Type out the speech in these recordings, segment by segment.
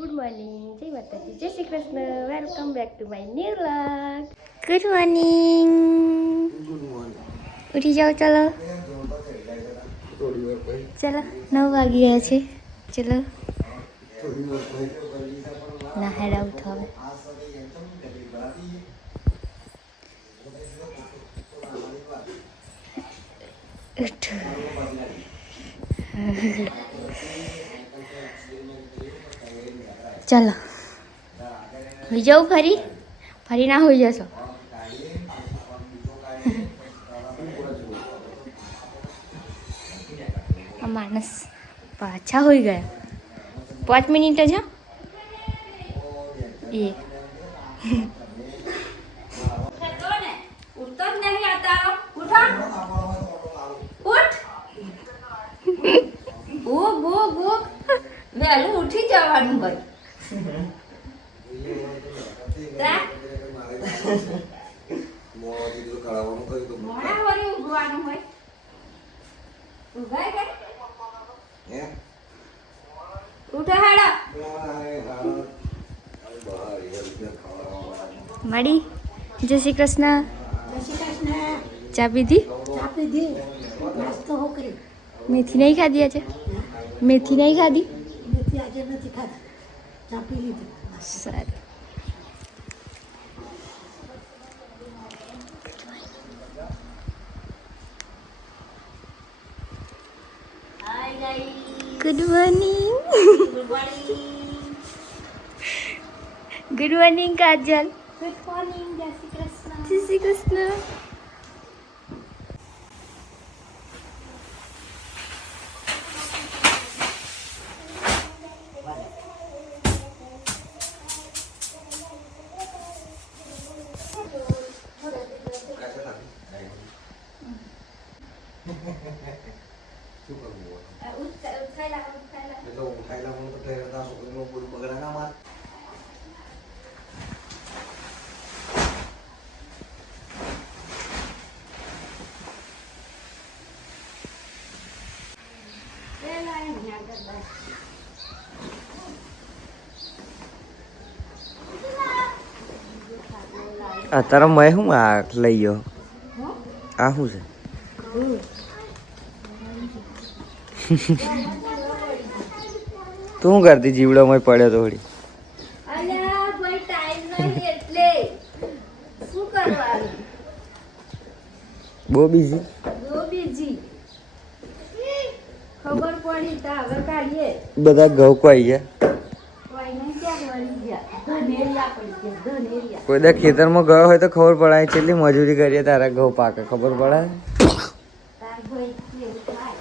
Good morning, જય માતાજી, જય Shri Krishna. Welcome back to my new vlog. Good morning. ઉઠી જાઓ, ચલો ચલો. 9 વાગી ગયા છે. ચલો ના હેડા ઉઠો હવે. ચાલો હોઈ જાઉં. ફરી ના હોઈ જશો. આ માણસ પાછા હોઈ ગયા. 5 મિનિટ જ એ વહેલું ઉઠી જવાનું ભાઈ. મોડા વળી ઉઠવાનું હોય. ઉઠાય કે ઉઠો હેડો. માડી જય શ્રી કૃષ્ણ. ચા પીધી? નાસ્તો હો કરી. મેથી નહીં ખાધી આજે? મેથી નહીં ખાધી? મેથી આજે નથી ખાધી. ચા પી લીધી. સારું. Hi guys. Good morning. Good morning. Good morning Kajal. Good morning. જય શ્રી કૃષ્ણ. જય શ્રી કૃષ્ણ. આ તારા મેં શું આ લઈ ગયો? આ શું છે? તું શું કરતી? જીવડો માં પડ્યો તો વળી. અલ્યા ભાઈ ટાઈમ નથી એટલે શું કરવાનું? બહુ બીઝી. જો બીજી ખબર પડી તો હવે કાઢીએ. બધા ઘઉં કોઈ ગયા. કોઈ નહીં ક્યાં વળી ગયા. ધનેરિયા પડી ગયા. ધનેરિયા કોઈ દા ખેતરમાં ગયો હોય તો ખબર પડાય કેટલી મજૂરી કરીએ તારા ઘઉં પાકે ખબર પડાય. તાર ભાઈ કેવું થાય.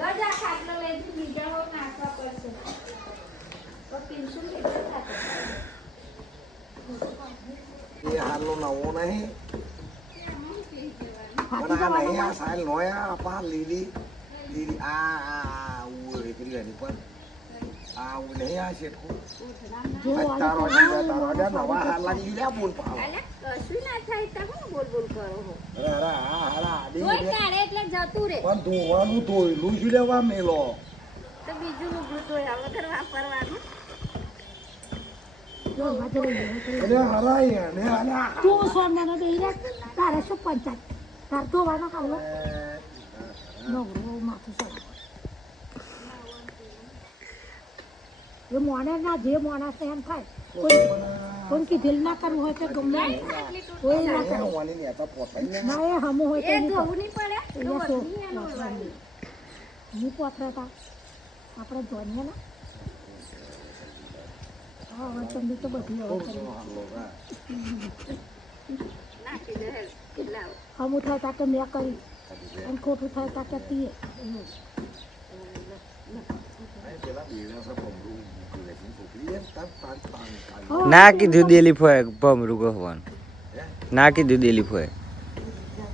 રજા ખાટલો લઈને બીજા હો નાખવા પડશે. તો પીશું કેટલા થાતો? ये हालो ना वो नहीं बना नहीं आ साल नोया apa lili lili वो एकरी है पर वो नहीं आ सेट को तारो जा नवा हाल लगी ले बोल पा અલ્યા કશું ના થાય તો હું બોલ બોલ કરો હો. अरे हारा કોઈ કાઢે એટલે જતું રે. પણ ધોવાનું તો લૂસી લેવા મેલો તો બીજું લુગડું તો હવે કરવા વાપરવાનું. અરે હારા ને આલા તું સોનાનો બેરા તારે શું પંચાયત તાર તો વાનો ખાલો નવરો માથું સર એ મોણે ના જે માણસ એમ થાય કોઈ કીધેલ ના કરવું હોય તો ગમે કોઈ ના કરે વાલી ને આતા પોતાઈ ના એ હમો હોય તો ધોવું નહીં પડે નહીં પોતરાતા આપણે જોઈને ને હા હવે તમને તો બધી હમું થાય તા કે મેં કરી અને ખોટું થાય તા કે તીએ ના કીધું દેલી ફોય ભમરું કહવાનું. ના કીધું દેલી ફોય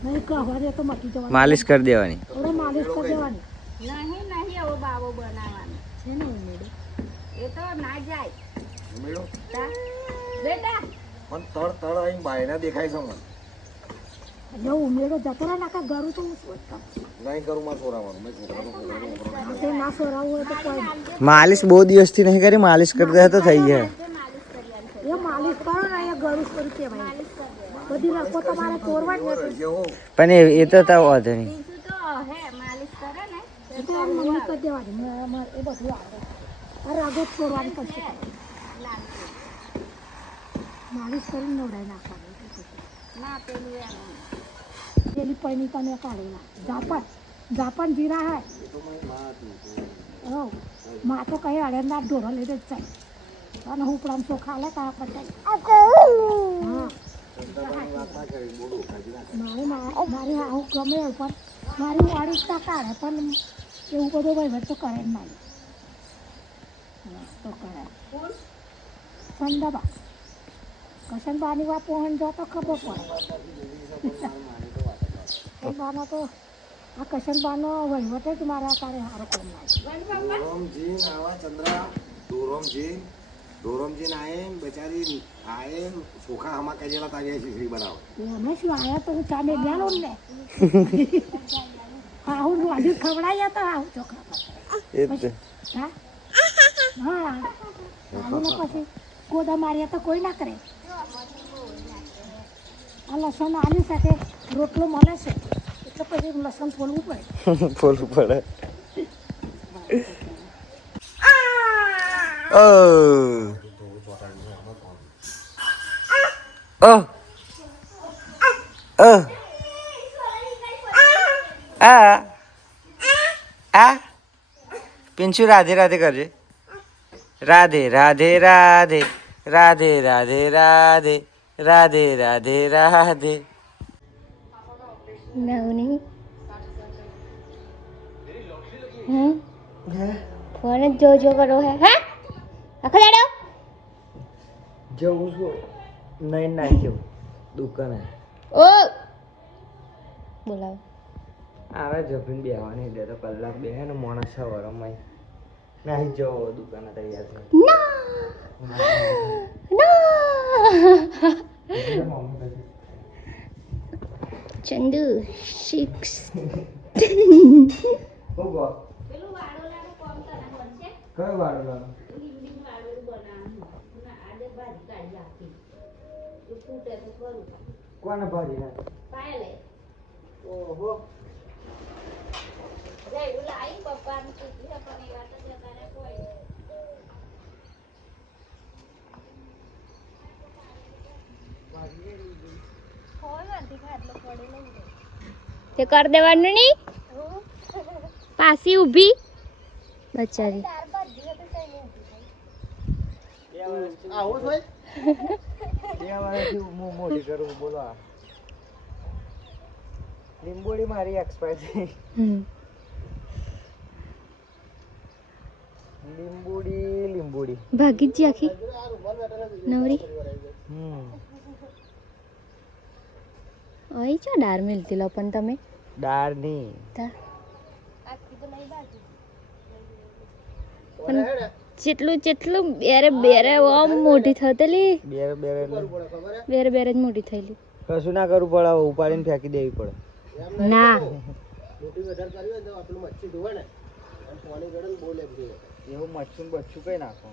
નહીં કહેવાને તો મટી જવાનું. માલિશ કરી દેવાની. થોડો માલિશ કરી દેવાની. નહીં આવો બાવો બનાવવાનો છે ને ઉમેડે એ તો ના જાય મેળો બેટા પણ તળ તળ અહીં બાયના દેખાય છે મને જો ઉમેરો જતો રહે નાખા ઘરું તો હું શું કરું? નહીં કરું માં સોરાવાનું મેં છોકરાનું તે ના સોરાવું હોય તો કોઈ નહીં. માલિશ બહુ દિવસથી નહીં કરી, માલિશ કરી દે તો થઈ જાય. એ માલિશ કરો ને એ ગળું સ્વરૂપ કહેવાય. બધી રખો તમારે તોડવા જ નથી. જેવો પણ એ તો તાવ વાંધો નહીં. એ તો આમ મમ્મી કરી દેવાની. એ બધું આવે. આ રાગો જ છોડવાની પડશે. માલિશ કરીને નવડાવી નાખવાની. પેલી પૈની તને કાઢેલા જાપાન જીરા હે માં તો કઈ અડેના ઢોરો લઈને જ જાય અને હું પણ ચોખા લે તા આપણે મારી હું ગમે પણ મારી વાડી તા કાઢે પણ એવું બધું વહીવટ તો કરે જ નહીં તો કરે સંદાબા કશનબાની વાત પહોંચ જો તો ખબર પડે બાનો તો આ કશનબાનો વહીવટ જ મારા કારે સારો કોમ ડોરમજી આવા ચંદ્રા ડોરમજી આએ બેચારી આએ ચોખા હમા કજેલા તારી શ્રી બનાવો અમે શું આયા તો હું ચાલે ગયેલો ને હા હું વાડી ખવડાયા તો આવું ચોખા હા હા આવું ને પછી ગોદા માર્યા તો કોઈ ના કરે આ લસણ આની સાથે રોટલો મળે છે એટલે પછી લસણ ફોલવું પડે ફોલવું પડે. પિંચુ રાધે રાધે કરજે. રાધે રાધે રાધે રાધે રાધે રાધે રાધે રાધે રાધે. નવની ફોન જ જો કરો હે હા આખો દાડો જવું છું નહીં નાખ્યો દુકાને. ઓ બોલાવ આરા જપીને બેહવાની દે તો કલાક બેહે ને માણસ સવારમાં નહીં જવો દુકાને તૈયાર છે. ચંદુ 6 કયો વાળો લાવો? કોને ભાજી ના? ઓહો તે કર દેવાનું નહીં પાછી ઊભી બચારી મોટી કરું બોલો. લીંબોડી મારી એક્સપાયર થઈ. લીંબોડી ભાગી જ આખી નવરી અહીં ચો ડાર મિલતી લો પણ તમે દાળ ની પણ જેટલું બેરે બેરે આમ મોટી થતેલી બેરે બેરે જ મોટી થયેલી. કશું ના કરવું પડે, ઉપાડીને ફેંકી દેવી પડે. ના એવું મચ્છું બચ્છું કઈ નાખો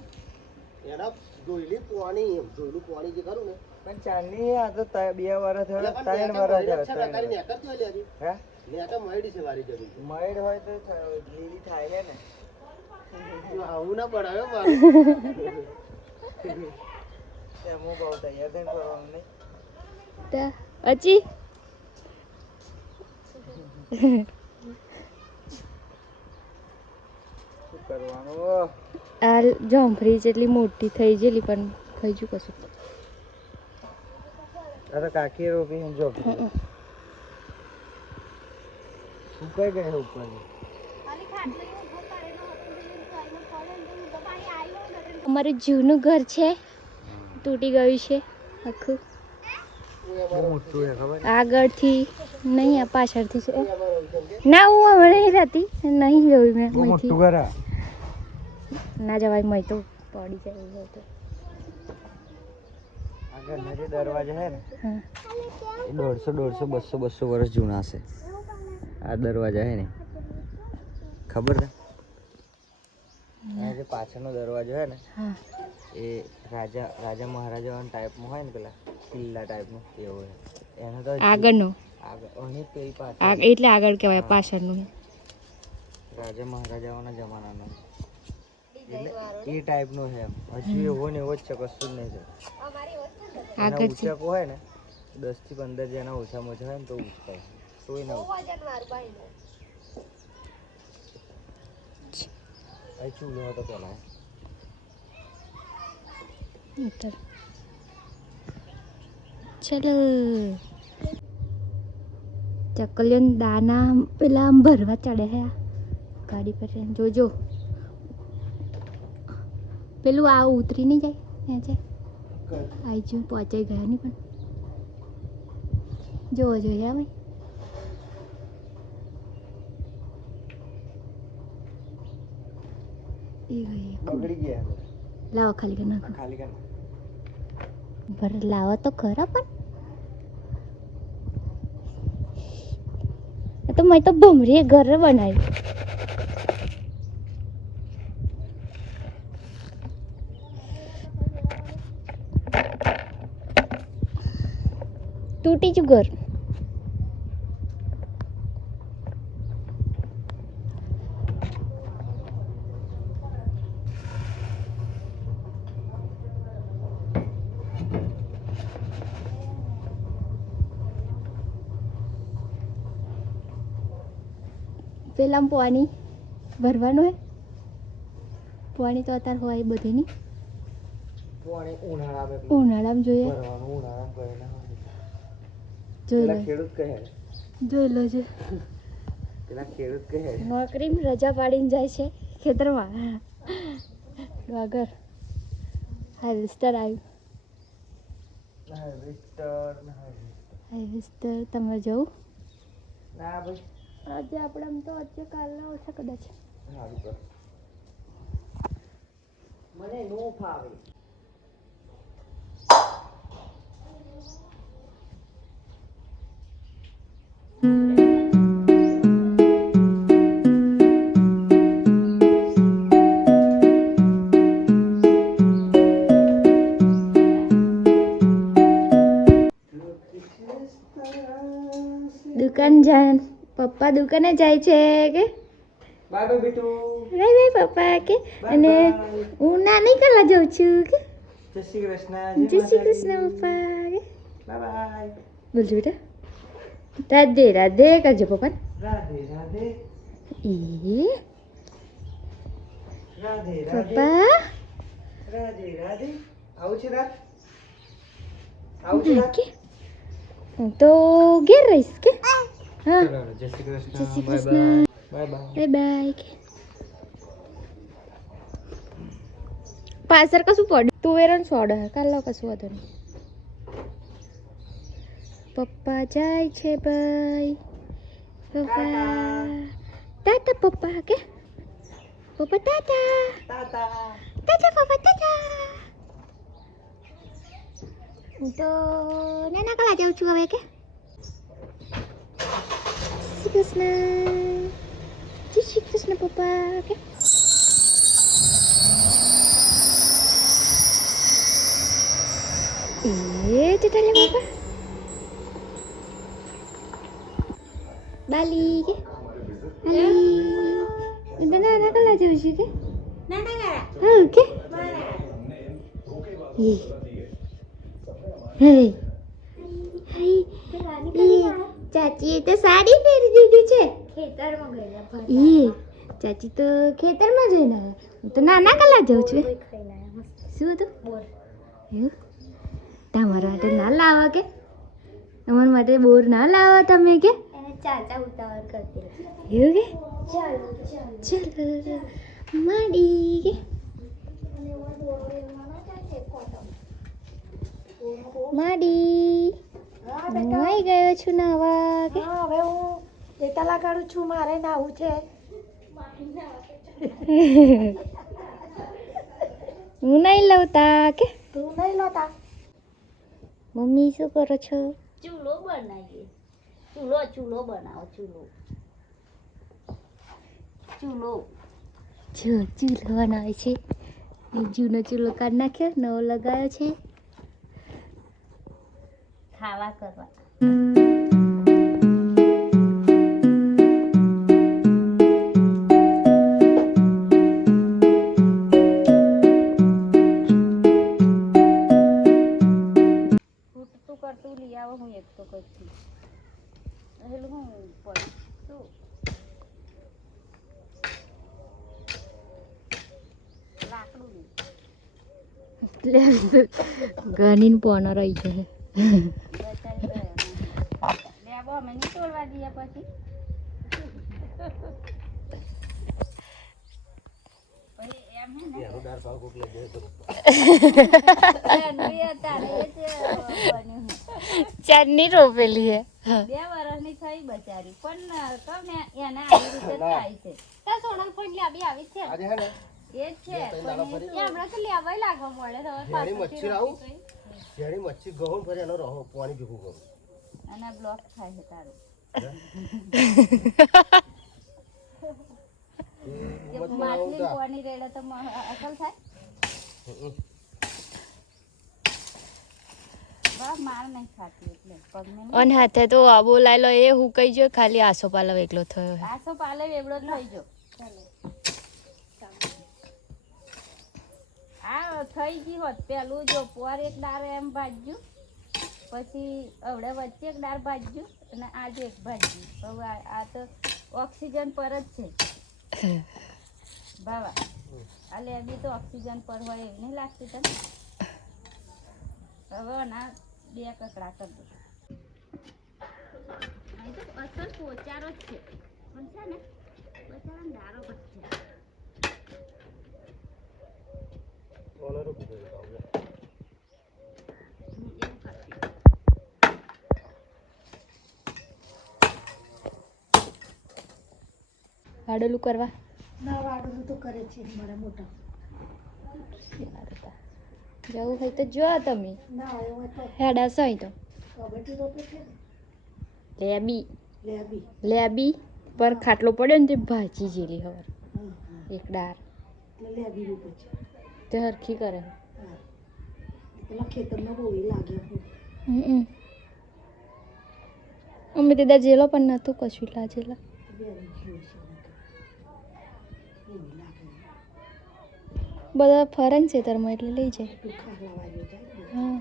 પણ ચાંદની આ તો 2 વર્ષ 3 વર્ષ મયડ હોય તો લીલી થાય છે ને આવું ના પડાવે એમ બહુ તૈયાર થઈને કરવાનું નહીં અચી શું કરવાનું. આ જોંફરી જેટલી મોટી થઈ ગયેલી પણ ખાઈ જુ કશું. અરે કાકી રોપી જો સુકાઈ ગયા ઉપર. અમારું જૂનું ઘર છે તૂટી ગયું છે આખું. આગળથી નહીં આ પાછળથી છે ના હું હવે નહીં રહેતી નહીં જોયું મેં ના જવાય મય તો પડી જાય એવું હતું. ઘરના જે દરવાજા છે ને હા એ 150 200 વર્ષ જૂના છે. આ દરવાજા છે ને ખબર છે? આ જે પાછળનો દરવાજો છે ને હા એ રાજા મહારાજાના ટાઈપમાં હોય ને પેલા કિલ્લા ટાઈપનું એવો છે. એનો તો આગળનો અને પેલી પાછળ એટલે આગળ કહેવાય પાછળનું રાજા મહારાજાઓના જમાનાનો એટલે એ ટાઈપનો છે એમ. હજુ એવો ને એવો જ છે, કશું જ નહીં છે. એના આગળ છે ઊંચાકો હોય ને 10 થી 15 જેના ઓછામાં ઓછા હોય ને તો ઊંચકા તોય ના અહીં ચૂલો હતો પેલા. ઉતર ચલો ચકલીઓ દાના પેલા આમ ભરવા ચડે હે આ ગાડી પર જોજો પેલું આ ઉતરી નહીં જાય ત્યાં છે આઈ જુ પહોંચાઈ ગયા નહીં પણ જોવો જોઈએ ભાઈ એ ગઈ બગડી ગયા લાવો ખાલી કરી નાખો ખાલી કર. ભર લાવો તો ખરા પણ તો મેં તો ભમરી ઘર બનાવી તૂટી ગયું ઘર પેલા પાણી ભરવાનું હે પાણી તો અત્યારે હોય બધી ની પાણી ઉનાળામાં ઉનાળામાં જોઈએ ભરવાનું ઉનાળામાં ગયે ના જોઈ પેલા લો ખેડૂત કહે જોઈ લો જો પેલા ખેડૂત કહે નોકરીમાં રજા પાડીને જાય છે ખેતરમાં આગળ હાર્વેસ્ટર આવ્યું હાર્વેસ્ટર તમે જવું ના ભાઈ આજે આપણે આમ તો આજે કાલના ઓછા કદાચ સારું કર. મને નો ફાવે. દુકાન જાય પપ્પા દુકાને જાય છે કે બાય બાય બેટુ. બાય બાય પપ્પા કે અને હું નાની કલા જાઉં છું કે જય શ્રી કૃષ્ણ. જય શ્રી કૃષ્ણ પપ્પા કે બાય બાય. બોલજો બેટા રાધે રાધે કરજો પપ્પા રાધે રાધે એ રાધે રાધે પપ્પા રાધે રાધે. આવું છે રાત? આવું છે રાત? કે હું તો ઘેર રહીશ કે હા ચલો જય શ્રી જય Krishna. Shri bye Krishna bye. Bye bye. Bye bye કે પાછળ કશું પડ્યું તુવેરન સોડ હે કાલ કશું વાંધો નહીં પપ્પા જાય છે ભાઈ પપ્પા ટાટા પપ્પા કે પપ્પા ટાટા તાતા. ટાટા પપ્પા ટાટા હું તો નાના કલા જાઉં છું હવે કે જય શ્રી કૃષ્ણ પપ્પા કે એ ટાટા લે પપ્પા બાલી કે હાલી નાના કલા જાઉં છું કે હા કે એ હે હાય ચાચીએ તો સાડી પહેરી દીધી છે ખેતરમાં ગયેલા એ ચાચી તો ખેતરમાં જઈને આવ્યા હું તો નાના કલા જાઉં છું શું હતું એવું તમારા માટે ના લાવવા કે તમારા માટે બોર ના લાવવા તમે કે ચાચા ઉતાવળ કરતી એવું કે ચાલો ચલો માડી કે માડી હું આવી ગયો છું નાવા કે હા હવે હું લેતા લગાડું છું મારે નાવું છે હું નહીં લઉં તા કે તું નહીં લોતા મમ્મી શું કરો છો? ચૂલો બનાવીએ. ચૂલો બનાવો. ચૂલો ચૂલો બનાવે છે. જૂનો ચૂલો કાઢી નાખ્યો, નવો લગાવ્યો છે. ખાવા કરવા. તૂટતું કરતું લઈ આવો, હું એક તો કરતી એટલે હું પડતું લાકડું ગણીને પોનો રહી છે. લેબો અમે નહીં તોડવા દઈએ પછી એમ હે ને ચાંદની રોપેલી હે. 2 વર્ષની થઈ બચારી પણ તમે એને આવી રીતે થાય છે તાર સોનલ ફોન લાવી આવી છે આજે હે ને એ જ છે પણ હમણાં તો લેવાય લાગવા મળે તો જેની મચ્છી આવું જેની મચ્છી ગહું ફરી એનો રહો પાણી ભેગું કરું અને બ્લોક થાય છે તારું માછલી પાણી રેડે તો અસલ થાય વાહ માર નહીં ખાતી એટલે પગને અને હાથે તો આબો લાયલો એ હુકાઈ ગયો, ખાલી આસો પાલવ એકલો થયો હે. આસો પાલે એવડો થઈ ગયો આ થઈ ગઈ હોત પેલું જો પોર એક દાર એમ ભાજ્યું પછી અવડે વચ્ચે એક દાર ભાજ્યું અને આજે એક ભાજ્યું હવે આ તો ઓક્સિજન પર જ છે બાવા આ લેબી તો ઓક્સિજન પર હોય એવું નહીં લાગતી તને હવે ના 2 કકડા કરી દો અહીં તો અસલ પોચારો જ છે પણ છે ને બચારાને દારો બચશે વાડોલું કરવા ના વાડું તો કરે છે મારા મોટા જવું હોય તો જો તમે ના હોય તો હેડા સહી તો કબડ્ડી રોપે છે લેબી પર ખાટલો પડ્યો ને તે ભાજી જેલી હવાર એક દાર એટલે લેબી રોપે છે તે હરખી કરે. પેલા ખેતરમાં બહુ લાગે અમે તે જેલો પણ નતું કશું લાજેલા. બધા ફરન છે તારમાં એટલે લઈ જાય. હા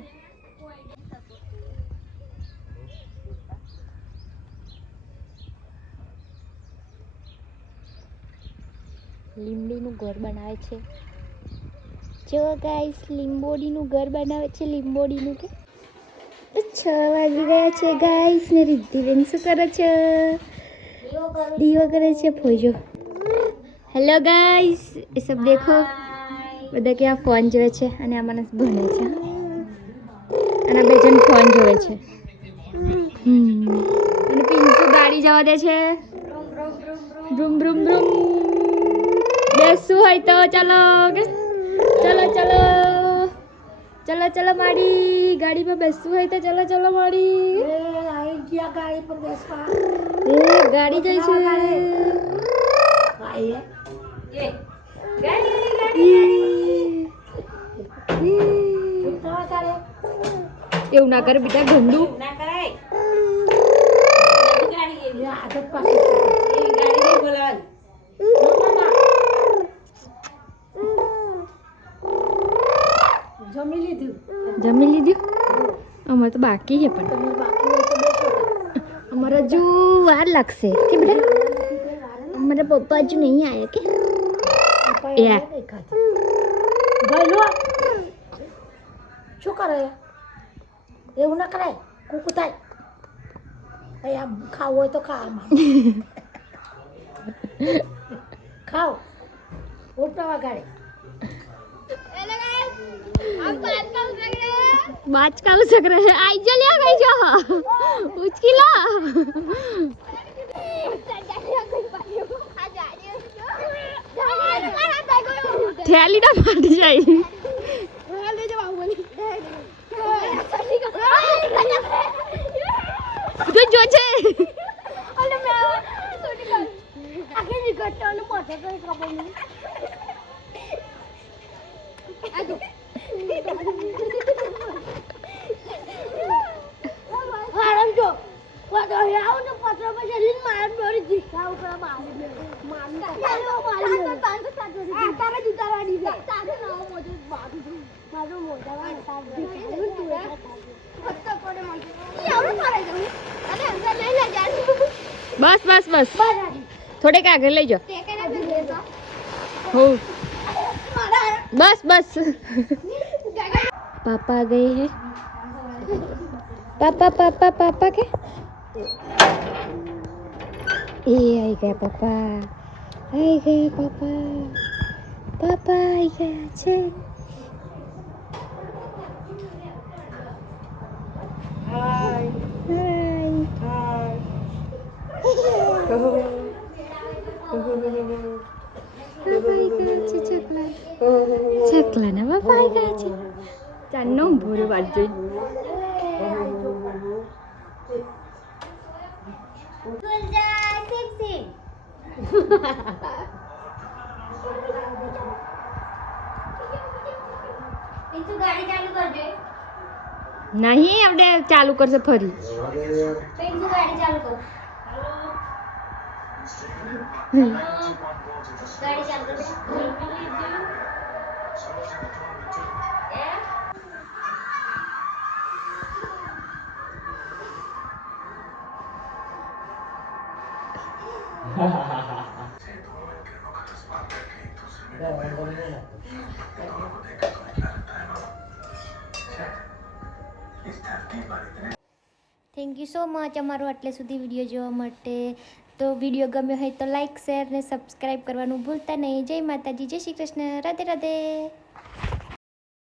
લીંબડીનું ઘર બનાવે છે જો ગાઈસ, લીંબોડીનું ઘર બનાવે છે. લીંબોડીનું કે 6 વાગી ગયા છે ગાઈસ ને રિદ્ધિબેન શું કરે છે? દીવો કરે છે ફોજો. હેલો ગાઈસ, એ સબ દેખો બધા ક્યાં ફોન જોવે છે અને આ માણસ ભણે છે અને 2 જણ ફોન જોવે છે અને પિંચુ ગાડી જવા દે છે. બ્રુમ બ્રુમ બ્રુમ. બેસવું હોય તો ચાલો ચલો માડી ગાડીમાં બેસવું હોય તો ચલો માડી. આવી ગયા ગાડી પર બેસવા ગાડી જઈશું. એવું ના કરે બેટા, ગંદુ આદત પાછી જમી લીધું. અમારે તો બાકી છે પણ અમારે હજુ વાર લાગશે કે બેટા. અમારા પપ્પા હજુ નહીં આવ્યા કે શું કરે એવું ના કરાય કુકુ થાય. આમ ખાવું હોય તો ખાવ ઉઠવા ગાડી बाज का उसक रहे हैं आई जा लिया गई जा उसकी ला थैली ना फट जाए જો જો છે અને મે છોટી કર આખી નિકટનો મોટે કોઈ ખબર નહીં આ જો આરામ જો વાતો આવ ને પત્ર પર જલીન માર દોરી દીખા ઉપર મારી મારી તારે જુતારવાની છે તારે ના મોજો બાજુ મારો મોજાવા તાર દીખા તું પત્તો કોડે મને આવડે મારે જવું અને અંદર લઈ લે જા બસ બસ બસ થોડેક આગળ લઈ જાઓ તે કેને ભેગે તો हो મારા बस बस पापा आ गए हैं पापा पापा पापा के ये आई गया पापा पापा आई गया छे हाय ચકલા ના બાપા આવી ગયા છે ચાનો ભૂરો વાત જોઈ ગાડી ચાલુ કરજે નહીં આપણે ચાલુ કરશે ફરી પેન્સુ ગાડી ચાલુ કર ગાડી ચાલુ કર થેન્ક યુ સો મચ અમારો આટલે સુધી વિડીયો જોવા માટે તો વિડીયો ગમ્યો હોય તો લાઈક શેર ને સબસ્ક્રાઈબ કરવાનું ભૂલતા નહીં જય માતાજી જય શ્રી કૃષ્ણ રાધે રાધે